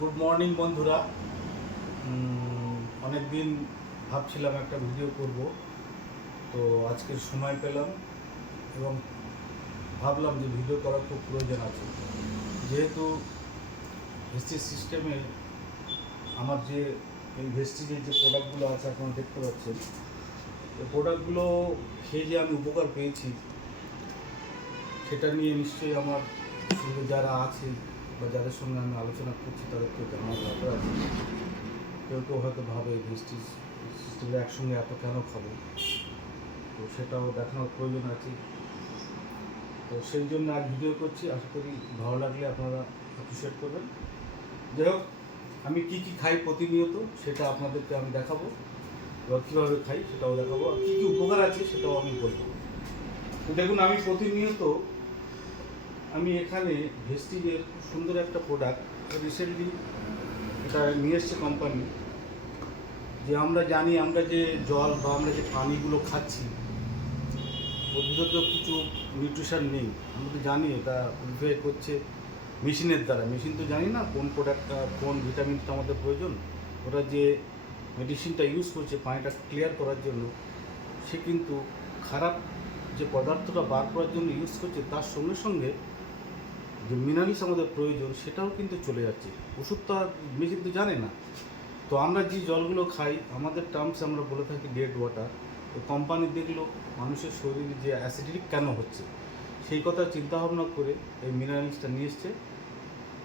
Good morning বন্ধুরা। অনেক দিন ভাবছিলাম একটা ভিডিও করব, তো আজকে সময় পেলাম এবং ভাবলাম যে ভিডিও করার খুব প্রয়োজন আছে। যেহেতু ভেস্টিজ সিস্টেমে আমার যে এই ভেস্টিজের যে প্রোডাক্টগুলো আছে আপনারা দেখতে পাচ্ছেন, এই প্রোডাক্টগুলো খেয়ে যে আমি উপকার পেয়েছি সেটা নিয়ে নিশ্চয়ই আমার সঙ্গে যারা আছে বা যাদের সঙ্গে আমি আলোচনা করছি তাদেরকে জানার দরকার আছে। কেউ কেউ হয়তো ভাবে ভেস্টিজ সিস্টেমে একসঙ্গে এত কেন খাবো, তো সেটাও দেখানোর প্রয়োজন আছে। তো সেই জন্য আর ভিডিও করছি, আশা করি ভালো লাগলে আপনারা অ্যাপ্রিসিয়েট করবেন। যাই হোক, আমি কী কী খাই প্রতিনিয়ত সেটা আপনাদেরকে আমি দেখাবো, এবার কীভাবে খাই সেটাও দেখাবো, আর কী কী উপকার আছে সেটাও আমি বলবো। তো দেখুন, আমি প্রতিনিয়ত আমি এখানে ভেস্টিজের খুব সুন্দর একটা প্রোডাক্ট রিসেন্টলি এটা নিয়ে এসছে কোম্পানি। যে আমরা জানি আমরা যে জল বা আমরা যে পানিগুলো খাচ্ছি ওর ভিতরে তো কিছু নিউট্রিশন নেই। আমরা তো জানি এটা পিউরিফাই করছে মেশিনের দ্বারা। মেশিন তো জানি না কোন প্রোডাক্টটা কোন ভিটামিনটা আমাদের প্রয়োজন। ওরা যে মেডিসিনটা ইউজ করছে পানিটা ক্লিয়ার করার জন্য, সে কিন্তু খারাপ যে পদার্থটা বার করার জন্য ইউজ করছে, তার সঙ্গে সঙ্গে যে মিনারেলস আমাদের প্রয়োজন সেটাও কিন্তু চলে যাচ্ছে। ওষুধটা মেশিন তো জানে না। তো আমরা যে জলগুলো খাই আমাদের টার্মসে আমরা বলে থাকি ডেড ওয়াটার। তো কোম্পানি দেখলো মানুষের শরীরে যে অ্যাসিডিক কেন হচ্ছে, সেই কথা চিন্তা ভাবনা করে এই মিনারেলসটা নিয়ে এসছে।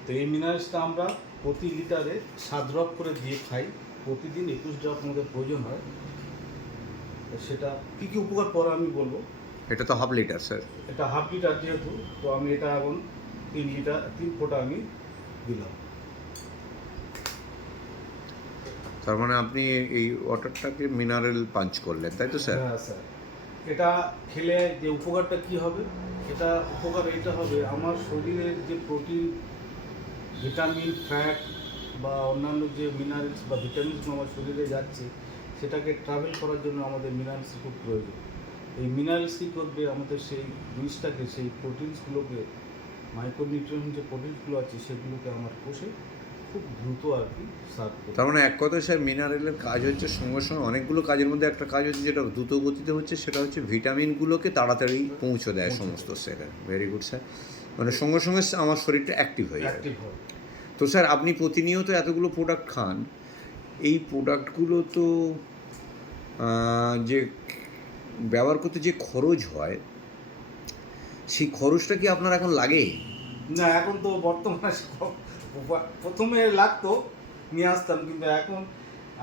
তো এই মিনারেলসটা আমরা প্রতি লিটারে 7 ড্রপ করে দিয়ে খাই। প্রতিদিন 21 ড্রপ আমাদের প্রয়োজন হয়। তো সেটা কী কী উপকার পরে আমি বলবো। এটা তো হাফ লিটার স্যার। এটা হাফ লিটার যেহেতু, তো আমি এটা এখন 3 ফোঁটা আমি দিলাম। তার মানে আপনি এই ওয়াটারটাকে মিনারেল পাঞ্চ করলেন, তাই তো স্যার? হ্যাঁ স্যার, এটা খেলে যে উপকারটা কি হবে, এটা উপকার এটা হবে আমার শরীরের যে প্রোটিন, ভিটামিন, ফ্যাট বা অন্যান্য যে মিনারেলস বা ভিটামিনসগুলো আমার শরীরে যাচ্ছে সেটাকে ট্রাভেল করার জন্য আমাদের মিনারেলস খুব প্রয়োজন। এই মিনারেলস কী করবে, আমাদের সেই জিনিসটাকে, সেই প্রোটিনসগুলোকে, মাইক্রোনিউট্রিয়েন্ট যে প্রোটিনসগুলো আছে সেগুলোকে আমার কোষে খুব দ্রুত আর কি সার্ভ করবে। তার মানে এক কথায় স্যার মিনারেলের কাজ হচ্ছে সঙ্গে সঙ্গে অনেকগুলো কাজের মধ্যে একটা কাজ হচ্ছে যেটা দ্রুত গতিতে হচ্ছে, সেটা হচ্ছে ভিটামিনগুলোকে তাড়াতাড়ি পৌঁছে দেয় সমস্ত সেলের। Very good sir. মানে সঙ্গে সঙ্গে আমার শরীরটা অ্যাক্টিভ হয়ে যায়। তো স্যার আপনি প্রতিনিয়ত এতগুলো প্রোডাক্ট খান, এই প্রোডাক্টগুলো তো যে ব্যবহার করতে যে খরচ হয়, সেই খরচটা কি আপনার এখন লাগে? না, এখন তো বর্তমানে প্রথমে লাগতো, নিয়ে আসতাম, কিন্তু এখন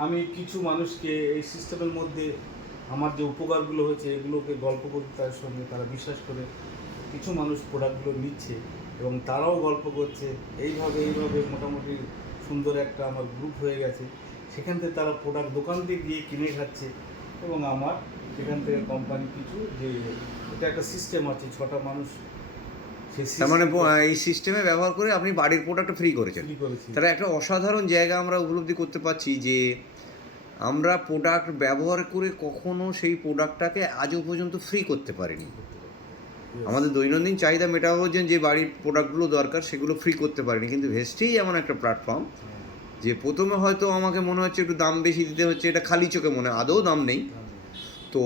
আমি কিছু মানুষকে এই সিস্টেমের মধ্যে আমার যে উপকারগুলো হয়েছে এগুলোকে গল্প করতে তার সঙ্গে তারা বিশ্বাস করে কিছু মানুষ প্রোডাক্টগুলো নিচ্ছে এবং তারাও গল্প করছে। এইভাবে মোটামুটি সুন্দর একটা আমার গ্রুপ হয়ে গেছে। সেখান থেকে তারা প্রোডাক্ট দোকান দিয়ে গিয়ে কিনে খাচ্ছে এবং আমার সেখান থেকে কোম্পানি কিছু যে এটা একটা সিস্টেম আছে, 6টা মানুষ তার মানে এই সিস্টেমে ব্যবহার করে আপনি বাড়ির প্রোডাক্ট ফ্রি করেছেন। তাহলে একটা অসাধারণ জায়গা আমরা উপলব্ধি করতে পারছি যে আমরা প্রোডাক্ট ব্যবহার করে কখনো সেই প্রোডাক্টটাকে আজও পর্যন্ত ফ্রি করতে পারিনি। আমাদের দৈনন্দিন চাহিদা মেটাবার জন্য যে বাড়ির প্রোডাক্টগুলো দরকার সেগুলো ফ্রি করতে পারিনি, কিন্তু ভেস্টিজ এমন একটা প্ল্যাটফর্ম যে প্রথমে হয়তো আমাকে মনে হচ্ছে একটু দাম বেশি দিতে হচ্ছে, এটা খালি চোখে মনে হয়, আদৌ দাম নেই। তো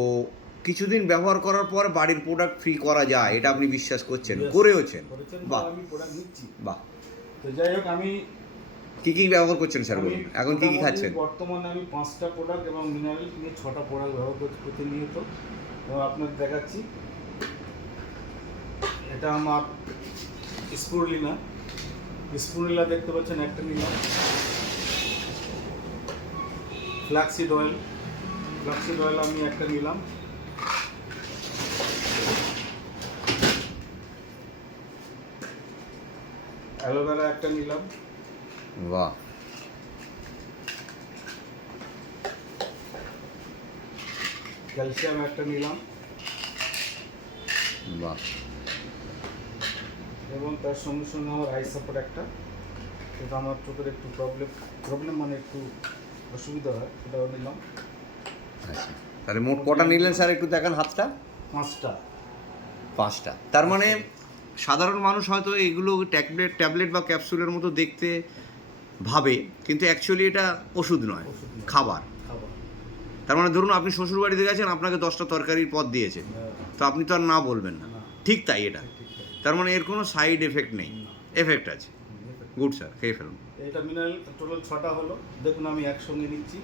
কিছুদিন ব্যবহার করার পর বাড়ির প্রোডাক্ট ফ্রি করা যায়, এটা আপনি বিশ্বাস করছেন, করেওছেন। বাহ, আমি প্রোডাক্ট নিচ্ছি। বাহ। তো যাই হোক, আমি কী কী ব্যবহার করছেন স্যার বলুন, এখন কী কী খাচ্ছেন? বর্তমানে আমি 5টা প্রোডাক্ট এবং মিনারেল নিয়ে 6টা প্রোডাক্ট ব্যবহার করছি প্রতিনিয়ত এবং আপনাদের দেখাচ্ছি। এটা আমার স্পুরুলিনা দেখতে পাচ্ছেন একটা নিলাম। ফ্ল্যাক্সিড অয়েল আমি একটা নিলাম। অ্যালোভেরা একটা নিলাম। বাহ। ক্যালসিয়াম একটা নিলাম। বাহ। এবং তার সঙ্গে সঙ্গে আমার আই সাপোর্ট একটা, সেটা আমার চোখের একটু প্রবলেম মানে একটু অসুবিধা হয়, সেটাও নিলাম। আচ্ছা, তাহলে মোট কটা নিলেন স্যার একটু দেখান হাতটা? 5টা। তার মানে সাধারণ মানুষ হয়তো এগুলো ট্যাবলেট বা ক্যাপসুলের মতো দেখতে ভাবে, কিন্তু অ্যাকচুয়ালি এটা ওষুধ নয়, ওষুধ নয়। খাবার। খাবার। তার মানে ধরুন আপনি শ্বশুর বাড়িতে গেছেন, আপনাকে 10টা তরকারির পদ দিয়েছে, তো আপনি তো আর না বলবেন না। না। ঠিক তাই এটা। ঠিক তাই। তার মানে এর কোনো সাইড এফেক্ট নেই, না। এফেক্ট আছে। গুড স্যার, খেয়ে ফেলুন। এটা মিনারেল টোটাল 6টা হলো, দেখুন আমি একসঙ্গে নিচ্ছি।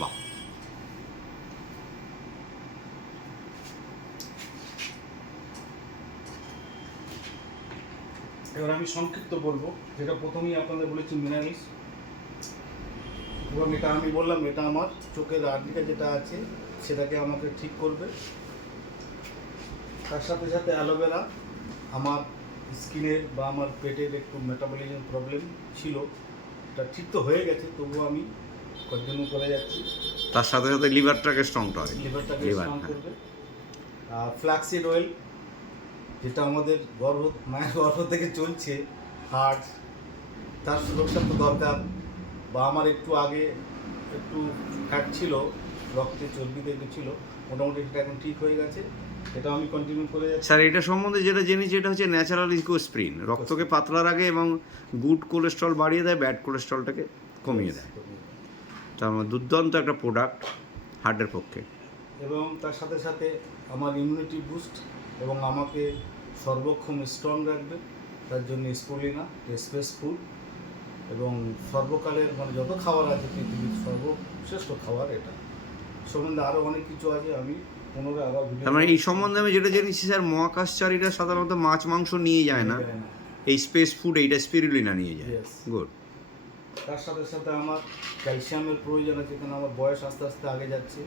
বাহ, এবার আমি সংক্ষিপ্ত বলবো, যেটা প্রথমেই আপনাদের বলেছি মিনারেলস, এবং এটা আমি বললাম এটা আমার চোখের আর্টিকা যেটা আছে সেটাকে আমাকে ঠিক করবে। তার সাথে সাথে অ্যালোভেরা আমার স্কিনের বা আমার পেটের একটু মেটাবলিজম প্রবলেম ছিল, এটা ঠিক তো হয়ে গেছে, তবুও আমি কন্টিনিউ করে যাচ্ছি। তার সাথে সাথে লিভারটাকে স্ট্রং করে। লিভারটাকে লিভার, স্ট্রং হ্যাঁ। করবে। আর ফ্ল্যাক্সিড অয়েল, যেটা আমাদের মায়ের গর্ভ থেকে চলছে, হার্ট, তার সুরক্ষা তো দরকার। বা আমার একটু আগে একটু ফ্যাট ছিল, রক্তে চর্বিতে একটু ছিল, মোটামুটি সেটা এখন ঠিক হয়ে গেছে, এটা আমি কন্টিনিউ করে যাচ্ছি। স্যার এটা সম্বন্ধে যেটা জেনেছি, এটা হচ্ছে ন্যাচারাল ইকোস্প্রিন, রক্তকে পাতলা রাখে এবং গুড কোলেস্ট্রল বাড়িয়ে দেয়, ব্যাড কোলেস্ট্রলটাকে কমিয়ে দেয়। তো আমার দুর্দান্ত একটা প্রোডাক্ট হার্টের পক্ষে। এবং তার সাথে সাথে আমার ইমিউনিটি বুস্ট এবং আমাকে সর্বক্ষণ স্ট্রং রাখবে, তার জন্য স্পোলিনা স্পেস ফুড, এবং সর্বকালের মানে যত খাবার আছে পৃথিবীর সর্বশ্রেষ্ঠ খাবার এটা। সম্বন্ধে আরও অনেক কিছু আছে, আমি পুনরায় আবার ভিডিও। তার মানে এই সম্বন্ধে আমি যেটা জেনেছি স্যার, মহাকাশচারীরা সাধারণত মাছ মাংস নিয়ে যায় না, এই স্পেস ফুড এইটা স্পিরুলিনা নিয়ে যায়। Yes. গুড। তার সাথে সাথে আমার ক্যালসিয়ামের প্রয়োজন আছে, কারণ আমার বয়স আস্তে আস্তে আগে যাচ্ছে।